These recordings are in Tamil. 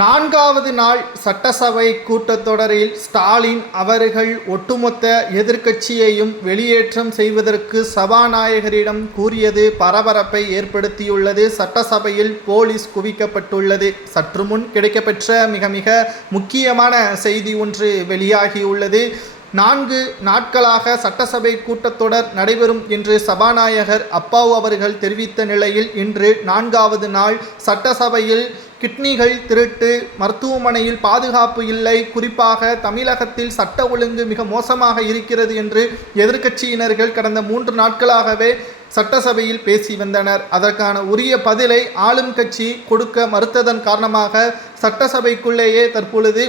நான்காவது நாள் சட்டசபை கூட்டத்தொடரில் ஸ்டாலின் அவர்கள் ஒட்டுமொத்த எதிர்க்கட்சியையும் வெளியேற்றம் செய்வதற்கு சபாநாயகரிடம் கூறியது பரபரப்பை ஏற்படுத்தியுள்ளது. சட்டசபையில் போலீஸ் குவிக்கப்பட்டுள்ளது. சற்று முன் கிடைக்கப்பெற்ற மிக முக்கியமான செய்தி ஒன்று வெளியாகியுள்ளது. 4 நாட்களாக சட்டசபை கூட்டத்தொடர் நடைபெறும் என்று சபாநாயகர் அப்பாவு அவர்கள் தெரிவித்த நிலையில் இன்று 4வது நாள் சட்டசபையில் கிட்னிகள் திருட்டு, மருத்துவமனையில் பாதுகாப்பு இல்லை, குறிப்பாக தமிழகத்தில் சட்ட ஒழுங்கு மிக மோசமாக இருக்கிறது என்று எதிர்க்கட்சியினர்கள் கடந்த 3 நாட்களாகவே சட்டசபையில் பேசி வந்தனர். அதற்கான உரிய பதிலை ஆளும் கட்சி கொடுக்க மறுத்ததன் காரணமாக சட்டசபைக்குள்ளேயே தற்பொழுது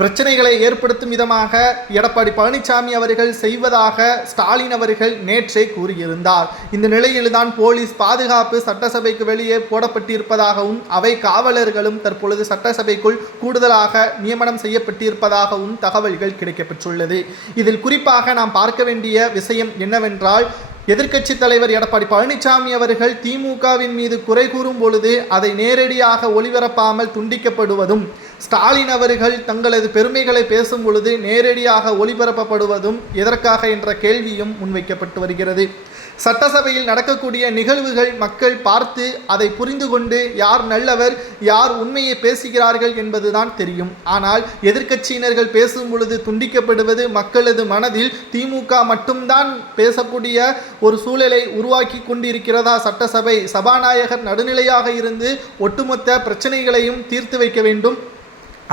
பிரச்சனைகளை ஏற்படுத்தும் விதமாக எடப்பாடி பழனிசாமி அவர்கள் செய்வதாக ஸ்டாலின் அவர்கள் நேற்றே கூறியிருந்தார். இந்த நிலையில்தான் போலீஸ் பாதுகாப்பு சட்டசபைக்கு வெளியே போடப்பட்டிருப்பதாகவும் அவை காவலர்களும் தற்பொழுது சட்டசபைக்குள் கூடுதலாக நியமனம் செய்யப்பட்டிருப்பதாகவும் தகவல்கள் கிடைக்கப்பெற்றுள்ளது. இதில் குறிப்பாக நாம் பார்க்க வேண்டிய விஷயம் என்னவென்றால், எதிர்க்கட்சி தலைவர் எடப்பாடி பழனிசாமி அவர்கள் திமுகவின் மீது குறை கூறும் பொழுது அதை நேரடியாக ஒளிபரப்பாமல் துண்டிக்கப்படுவதும், ஸ்டாலின் அவர்கள் தங்களது பெருமைகளை பேசும் பொழுது நேரடியாக ஒளிபரப்பப்படுவதும் எதற்காக என்ற கேள்வியும் முன்வைக்கப்பட்டு வருகிறது. சட்டசபையில் நடக்கக்கூடிய நிகழ்வுகள் மக்கள் பார்த்து அதை புரிந்து கொண்டு யார் நல்லவர், யார் உண்மையை பேசுகிறார்கள் என்பதுதான் தெரியும். ஆனால் எதிர்க்கட்சியினர்கள் பேசும் பொழுது துண்டிக்கப்படுவது மக்களது மனதில் திமுக மட்டும்தான் பேசக்கூடிய ஒரு சூழலை உருவாக்கி கொண்டிருக்கிறதா சட்டசபை? சபாநாயகர் நடுநிலையாக இருந்து ஒட்டுமொத்த பிரச்சனைகளையும் தீர்த்து வைக்க வேண்டும்.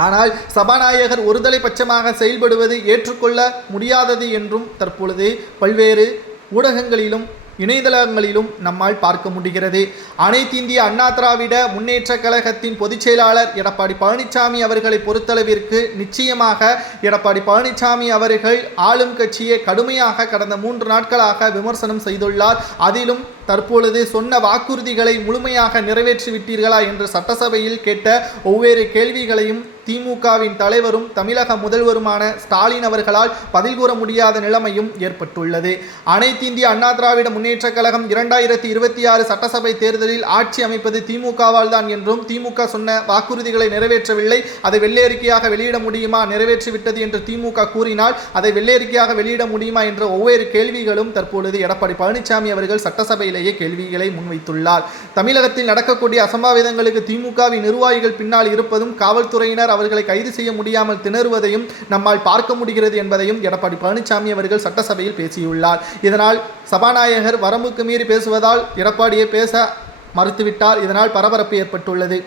ஆனால் சபாநாயகர் ஒருதலை பட்சமாக செயல்படுவது ஏற்றுக்கொள்ள முடியாதது என்றும் தற்பொழுது பல்வேறு ஊடகங்களிலும் இணையதளங்களிலும் நம்மால் பார்க்க முடிகிறது. அனைத்து இந்திய அண்ணா திராவிட முன்னேற்ற கழகத்தின் பொதுச் செயலாளர் எடப்பாடி பழனிசாமி அவர்களை பொறுத்தளவிற்கு நிச்சயமாக எடப்பாடி பழனிசாமி அவர்கள் ஆளும் கட்சியை கடுமையாக கடந்த 3 நாட்களாக விமர்சனம் செய்துள்ளார். அதிலும் தற்பொழுது சொன்ன வாக்குறுதிகளை முழுமையாக நிறைவேற்றிவிட்டீர்களா என்று சட்டசபையில் கேட்ட ஒவ்வொரு கேள்விகளையும் திமுகவின் தலைவரும் தமிழக முதல்வருமான ஸ்டாலின் அவர்களால் பதில் கூற முடியாத நிலைமையும் ஏற்பட்டுள்ளது. அனைத்து இந்திய அண்ணா திராவிட முன்னேற்ற கழகம் 2026 சட்டசபை தேர்தலில் ஆட்சி அமைப்பது திமுகவால் தான் என்றும், திமுக சொன்ன வாக்குறுதிகளை நிறைவேற்றவில்லை, அதை வெள்ளையறிக்கையாக வெளியிட முடியுமா, நிறைவேற்றிவிட்டது என்று திமுக கூறினால் அதை வெள்ளையறிக்கையாக வெளியிட முடியுமா என்ற ஒவ்வொரு கேள்விகளும் தற்பொழுது எடப்பாடி பழனிசாமி அவர்கள் சட்டசபையிலேயே கேள்விகளை முன்வைத்துள்ளார். தமிழகத்தில் நடக்கக்கூடிய அசம்பாவிதங்களுக்கு திமுகவின் நிர்வாகிகள் பின்னால் இருப்பதும், காவல்துறையினர் அவர்களை கைது செய்ய முடியாமல் திணறுவதையும் நம்மால் பார்க்க முடிகிறது என்பதையும் எடப்பாடி பழனிசாமி அவர்கள் சட்டசபையில் பேசியுள்ளார். இதனால் சபாநாயகர் வரம்புக்கு மீறி பேசுவதால் எடப்பாடியை பேச மறுத்துவிட்டார். இதனால் பரபரப்பு ஏற்பட்டுள்ளது.